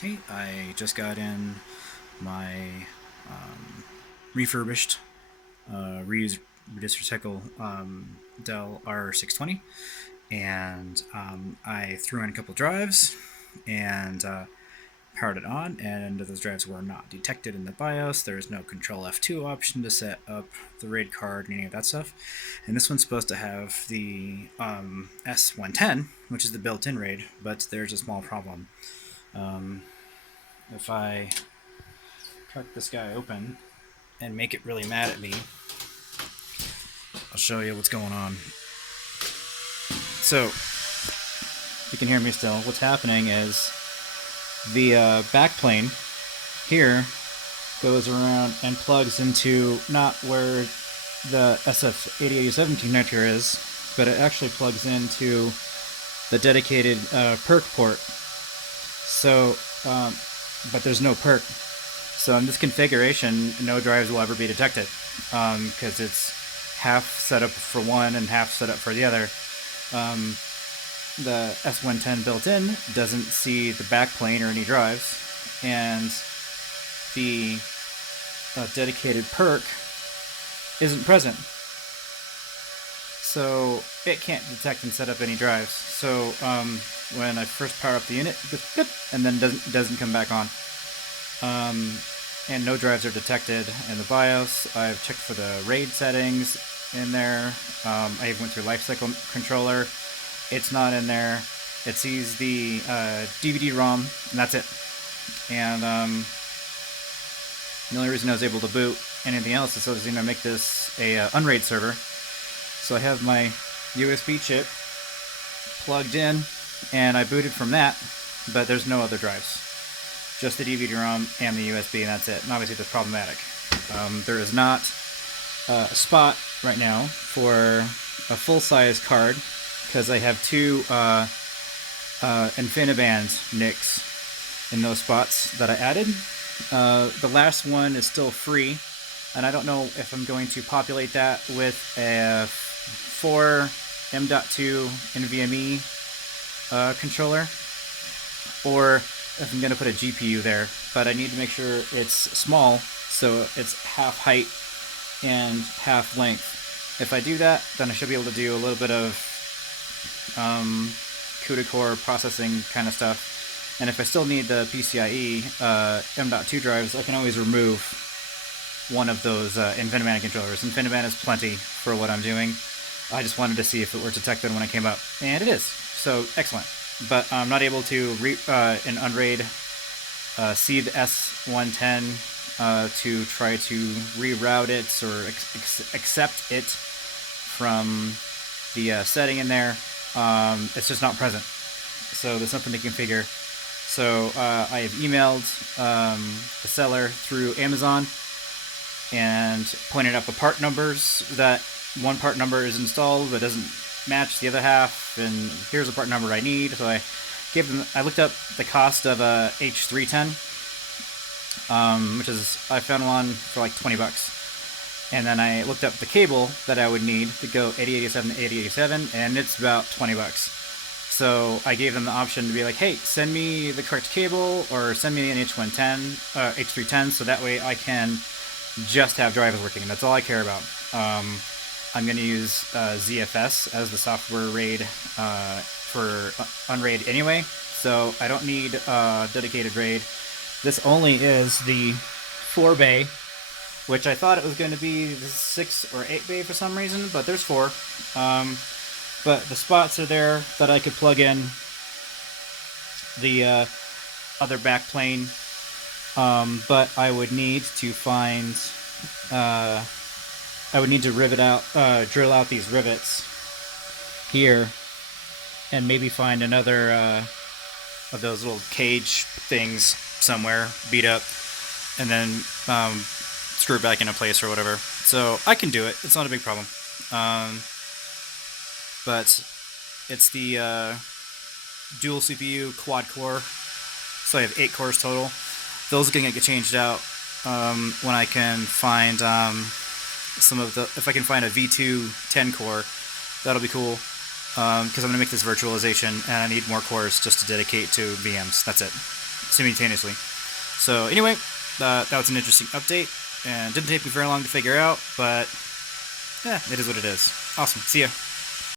Hey, I just got in my refurbished, reused, reduced recycle Dell R620, and I threw in a couple drives and powered it on, and those drives were not detected in the BIOS. There is no Control F2 option to set up the RAID card and any of that stuff. And this one's supposed to have the S110, which is the built-in RAID, but there's a small problem. If I cut this guy open and make it really mad at me, I'll show you what's going on. So, you can hear me still. What's happening is the backplane here goes around and plugs into not where the SF8870 connector is, but it actually plugs into the dedicated PERC port. So, but there's no PERC. So in this configuration, no drives will ever be detected because it's half set up for one and half set up for the other. The S110 built-in doesn't see the backplane or any drives, and the dedicated PERC isn't present. So it can't detect and set up any drives. So when I first power up the unit, it goes good, and then doesn't come back on. And no drives are detected in the BIOS. I've checked for the RAID settings in there. I even went through lifecycle controller. It's not in there. It sees the DVD-ROM, and that's it. And the only reason I was able to boot anything else is so I was going to make this a unraid server. So I have my USB chip plugged in, and I booted from that, but there's no other drives. Just the DVD-ROM and the USB, and that's it. And obviously that's problematic. There is not a spot right now for a full-size card because I have two InfiniBand NICs in those spots that I added. The last one is still free, and I don't know if I'm going to populate that with a 4 M.2 NVMe controller, or if I'm going to put a GPU there, but I need to make sure it's small, so it's half height and half length. If I do that, then I should be able to do a little bit of CUDA core processing kind of stuff. And if I still need the PCIe M.2 drives, I can always remove one of those InfiniBand controllers. InfiniBand is plenty for what I'm doing. I just wanted to see if it were detected when it came up, and it is. So excellent. But I'm not able to in unraid see the S110 to try to reroute it or accept it from the setting in there. It's just not present. So there's nothing to configure. So I have emailed the seller through Amazon and pointed out the part numbers, that one part number is installed but doesn't match the other half, and here's the part number I need. So I gave them, I looked up the cost of a H310, which is, I found one for like 20 bucks. And then I looked up the cable that I would need to go 8087 to 8087, and it's about 20 bucks. So I gave them the option to be like, hey, send me the correct cable or send me an H110, H310, so that way I can just have drivers working, and that's all I care about. I'm going to use ZFS as the software RAID for unraid anyway, so I don't need dedicated RAID. This only is the 4 bay, which I thought it was going to be the 6 or 8 bay for some reason, but there's 4. But the spots are there that I could plug in the other backplane, but I would need to find... I would need to drill out these rivets here, and maybe find another of those little cage things somewhere, beat up, and then screw it back into place or whatever. So I can do it. It's not a big problem. But it's the dual CPU quad core, so I have 8 cores total. Those are going to get changed out when I can find some of the, if I can find a V2 10 core, that'll be cool, because I'm going to make this virtualization and I need more cores just to dedicate to VMs. That's it. simultaneously. So anyway, that was an interesting update, and didn't take me very long to figure out, but yeah, it is what it is. Awesome. See ya.